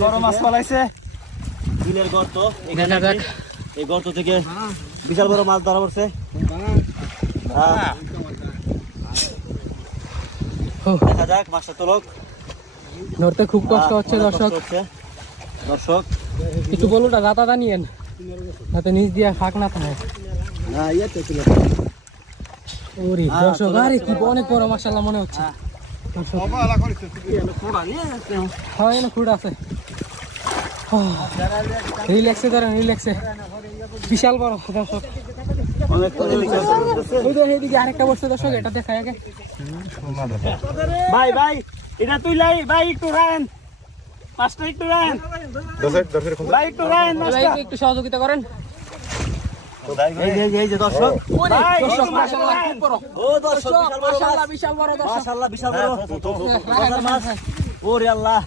বড় মাছ পালাইছে বিলের গর্ত এখানে এই গর্ত থেকে বিশাল বড় মাছ ধরা পড়ছে দেখা যাক মাছটা তোলক ধরতে খুব কষ্ট হচ্ছে দর্শক একটু বলুটা গাতাটা নিয়েন যাতে নিচ দিয়ে ফাঁক না থাকে ওরে দর্শক আরে কি অনেক বড় মাশাআল্লাহ মনে হচ্ছে হয় না খুঁড় আছে রিল্যাক্সে ধরেন রিল্যাক্সে বিশাল বড় দর্শক এইদিকে আরেকটা বসছে দর্শক এটা দেখায় আগে ভাই ভাই এটা তুই লাই ভাই একটু রান মাছটা একটু রান ভাই একটু রান মাছটা একটু সহযোগিতা করেন এই যে দর্শক দর্শক মাশাআল্লাহ খুব বড় ও দর্শক বিশাল বড় মাছ বিশাল বড় দর্শক মাশাআল্লাহ বিশাল বড় মাছ ওরে আল্লাহ